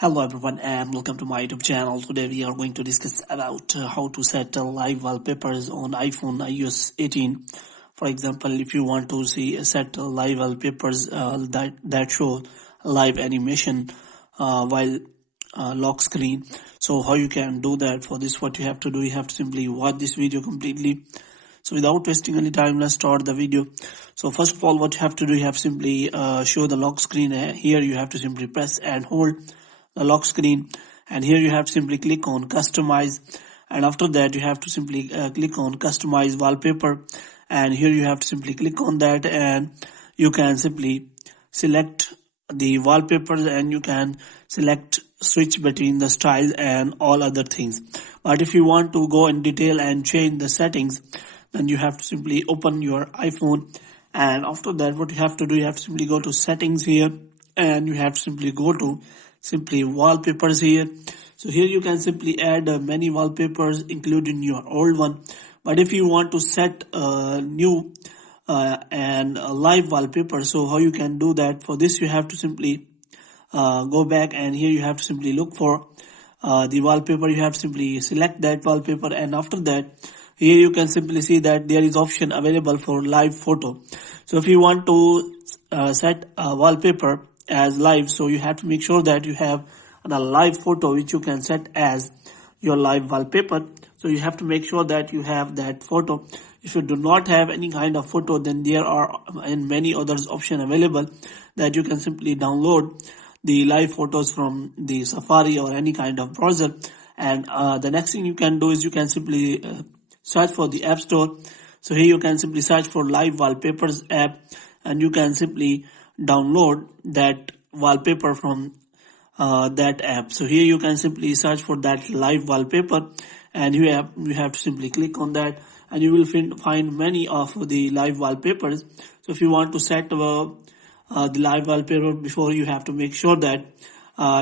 Hello everyone and welcome to my YouTube channel. Today we are going to discuss about how to set live wallpapers on iPhone iOS 18. For example, if you want to set live wallpapers that show live animation while lock screen. So how you can do that? For this, what you have to do, you have to simply watch this video completely. So without wasting any time, let's start the video. So first of all, what you have to do, you have to simply show the lock screen. Here you have to simply press and hold the lock screen, and here you have to simply click on customize, and after that you have to simply click on customize wallpaper, and here you have to simply click on that, and you can simply select the wallpapers, and you can select switch between the style and all other things. But if you want to go in detail and change the settings, then you have to simply open your iPhone, and after that what you have to do, you have to simply go to settings here, and you have to simply go to simply wallpapers here. So here you can simply add many wallpapers including your old one. But if you want to set new and live wallpaper, so how you can do that? For this you have to simply go back, and here you have to simply look for the wallpaper. You have to simply select that wallpaper, and after that here you can simply see that there is option available for live photo. So if you want to set a wallpaper as live, so you have to make sure that you have a live photo which you can set as your live wallpaper. So you have to make sure that you have that photo. If you do not have any kind of photo, then there are many others option available that you can simply download the live photos from the Safari or any kind of browser. And the next thing you can do is you can simply search for the App Store. So here you can simply search for live wallpapers app, and you can simply download that wallpaper from that app. So here you can simply search for that live wallpaper, and you have to simply click on that, and you will find many of the live wallpapers. So if you want to set the live wallpaper, before you have to make sure that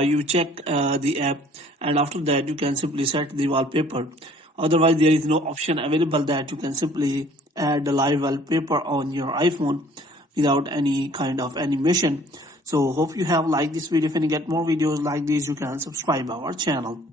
you check the app, and after that you can simply set the wallpaper. Otherwise there is no option available that you can simply add the live wallpaper on your iPhone without any kind of animation. So hope you have liked this video. If you get more videos like this, you can subscribe our channel.